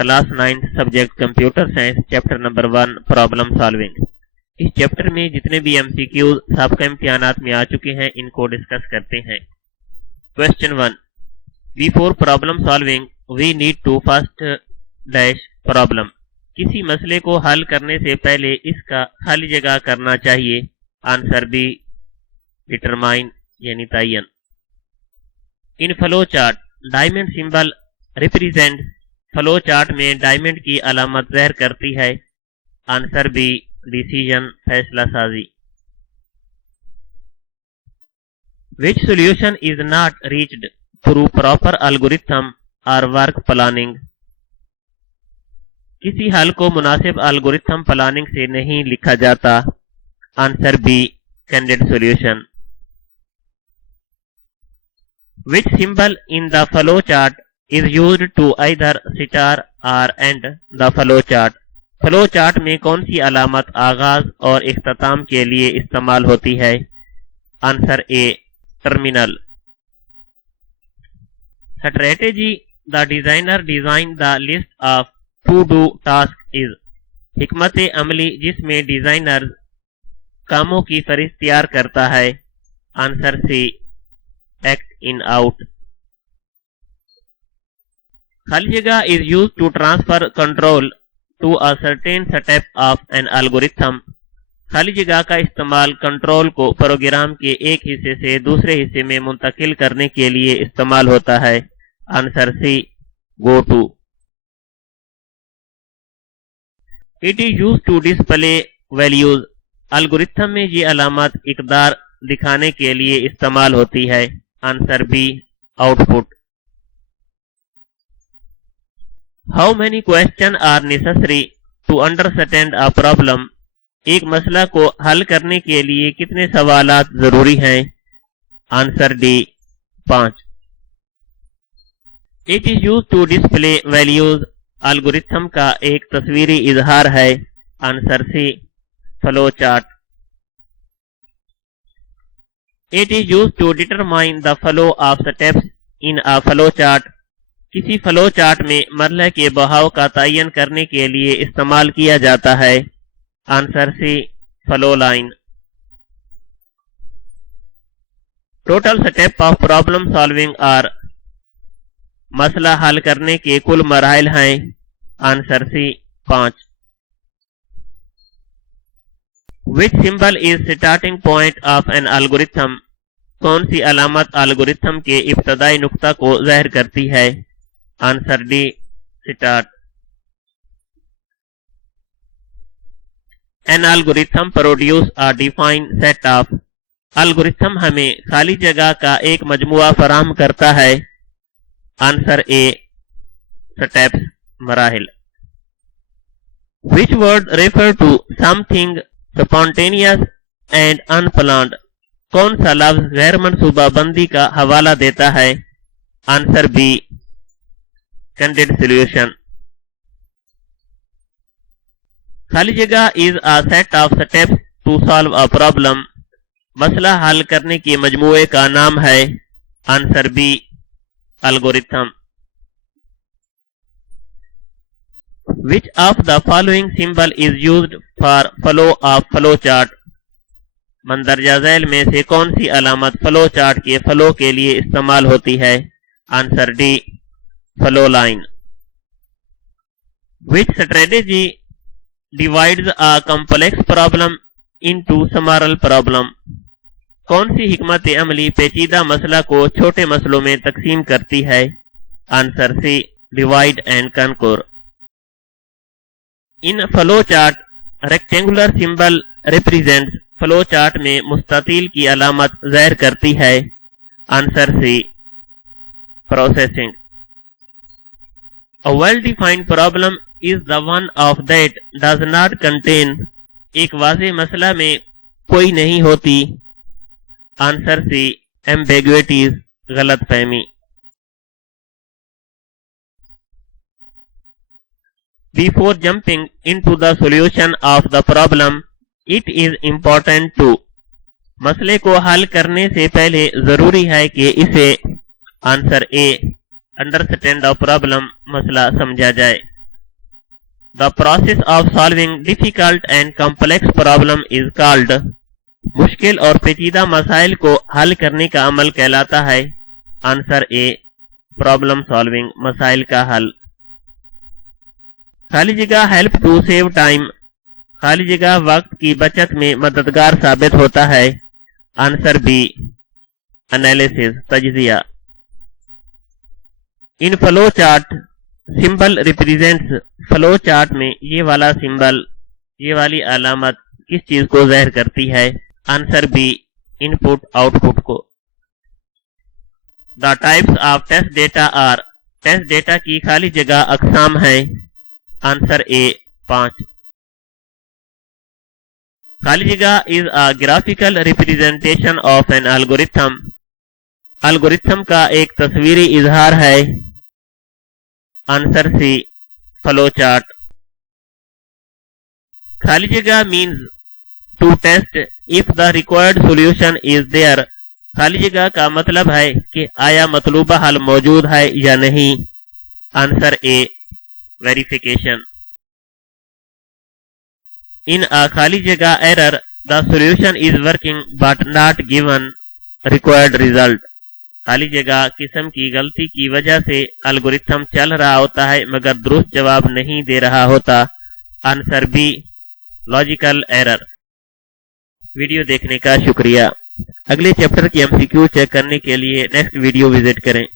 Class 9 subject computer science chapter number 1 problem solving. इस chapter में जितने भी एमसीक्यूज सबका इम्तिहानात में आ चुके हैं इनको डिस्कस करते हैं। Question 1, before problem solving we need to first dash problem. किसी मसले को हल करने से पहले इसका खाली जगह करना चाहिए। आंसर बी डिटरमाइन यानी तयन। In flow chart diamond symbol represent. Flow chart में डायमंड की अलामत ज़ाहिर करती है। आंसर बी डिसीजन फैसला साजी। Which solution is not reached through proper algorithm और वर्क प्लानिंग। किसी हल को मुनासिब एल्गोरिथम प्लानिंग से नहीं लिखा जाता। Answer B candidate solution. Which symbol in the flow chart is used to either start or end the flow chart। Flow chart में कौन सी अलामत आगाज और इख्तिताम के लिए इस्तेमाल होती है। Answer A terminal. Strategy the designer design the list of to do task is. हिकमत अमली जिसमें डिजाइनर कामों की फहरिस्त तैयार करता है। Answer C act in out. खाली जगह is used to transfer control to a certain step of an algorithm। खाली जगह का इस्तेमाल कंट्रोल को प्रोग्राम के एक हिस्से से दूसरे हिस्से में मुंतकिल करने के लिए इस्तेमाल होता है। Answer C go to. It is used to display values. Algorithm में ये अलामत इकदार दिखाने के लिए इस्तेमाल होती है। Answer B output. How many questions are necessary to understand a problem? एक मसला को हल करने के लिए कितने सवालात जरूरी हैं। Answer D 5। It is used to display values। Algorithm का एक तस्वीरी इजहार है। Answer C flow chart. It is used to determine the flow of steps in a flow chart। किसी फ्लो चार्ट में मरहले के बहाव का तयन करने के लिए इस्तेमाल किया जाता है। Answer C flow line. Total step of problem solving are. मसला हल करने के कुल मराइल हैं। Answer C 5। Which symbol is starting point of an algorithm. कौन सी अलामत एल्गोरिथम के इब्तदाई नुक्ता को ज़ाहिर करती है। Answer D start. An algorithm produce a defined set of. Algorithm हमें खाली जगह का एक मजमुआ फराहम करता है। आंसर ए स्टेप्स मराहिल। Which word refer to something spontaneous and unplanned. कौन सा लफ्ज गैर मनसूबा बंदी का हवाला देता है। Answer B candidate solution. खाली जगह is a set of steps to solve a problem. मसला हल करने के मजमूए का नाम है। Answer B algorithm. Which of the following symbol is used for flow of flow chart. मंदरजा झैल में से कौन सी अलामत फ्लो चार्ट के फ्लो के लिए इस्तेमाल होती है। Answer D flow line. Which strategy divides a complex problem into small problem. कौन सी हिकमत अमली पेचीदा मसला को छोटे मसलों में तकसीम करती है। Answer C divide and conquer. In flow chart rectangular symbol represents. Flow chart में मुस्ततील की अलामत ज़ाहिर करती है। Answer C processing. A well-defined problem is the one of that does not contain। एक वाज़ेह मसला में कोई नहीं होती। आंसर सी एम्बिग्युइटीज गलत फहमी। Before jumping into the solution of the problem, it is important to। मसले को हल करने से पहले जरूरी है कि इसे। Answer A understand the problem. मसला समझा जाए। The process of solving difficult and complex problem is called. मुश्किल और पेचीदा मसाइल को हल करने का अमल कहलाता है. आंसर ए प्रॉब्लम सॉल्विंग, मसाइल का हल. खाली जगह हेल्प टू सेव टाइम, खाली जगह वक्त की बचत में मददगार साबित होता है. आंसर बी एनालिसिस, तज्जिया. In flow chart symbol represents, flow chart में ये वाला सिंबल, ये वाली अलामत किस चीज को ज़ाहिर करती है. आंसर बी इनपुट आउटपुट को. The types of test data are, test data की खाली जगह अकसाम है. Answer A 5. खाली जगह is a graphical representation of an algorithm, algorithm का एक तस्वीरी इजहार है. Answer C flow chart. खाली जगह means to test if the required solution is there, खाली जगह का मतलब है कि आया मतलूबा हल मौजूद है या नहीं. Answer A verification. इन अ खाली जगह error the solution is working but not given required result, खाली जगह किस्म की गलती की वजह से एल्गोरिथम चल रहा होता है मगर दुरुस्त जवाब नहीं दे रहा होता. Answer be logical error. Video देखने का शुक्रिया. अगले चैप्टर की एमसीक्यू चेक करने के लिए नेक्स्ट वीडियो विजिट करें.